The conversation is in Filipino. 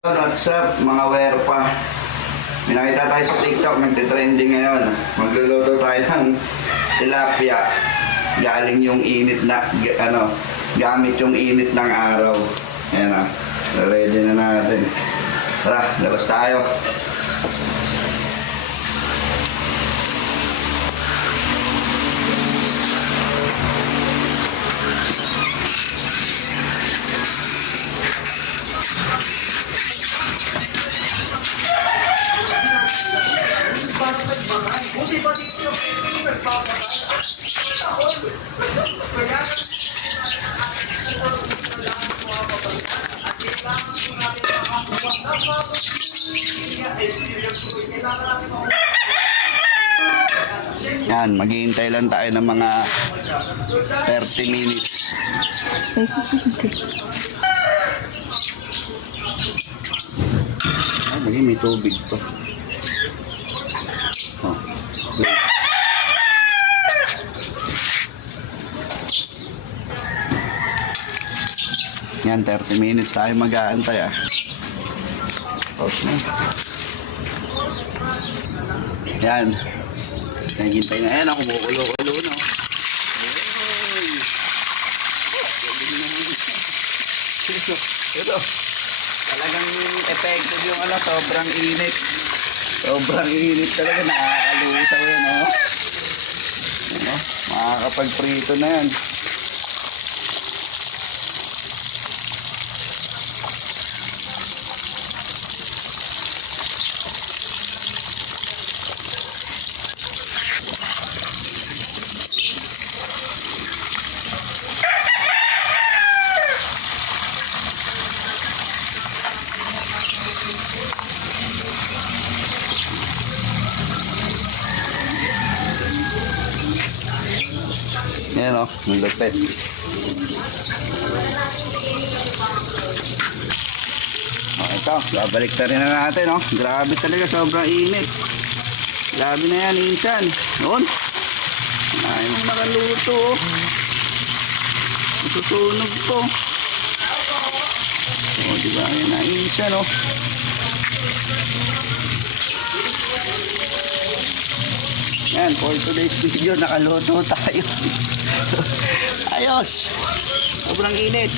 What's up mga werpa? May nakita tayo sa TikTok, nagtitrending ngayon. Magluluto tayo ng tilapia. Galing yung init na, gamit yung init ng araw. Ayan na, ready na natin. Tara, labas tayo. Yan, maghihintay lang tayo ng mga 30 minutes. Ay, lagi may tubig pa. Oh. Yan, 30 minutes tayo mag-aantay ah. Pause na. Yan. Naghintay na yan, ako kumukulo-kulo no. Ito. Talagang effective yung sobrang init. Sobrang init talaga, nakakalusaw yan oh. Makakapag-prito na yan. Yan o, ang lupit. Ito, babalik na rin na natin o. Grabe talaga, sobrang init. Grabe na yan, insan. Noon. Ay, nakaluto o. Susunog po. O, diba, yan na insan o. Yan, for today's video, nakaluto tayo. Ayos! Sobrang init.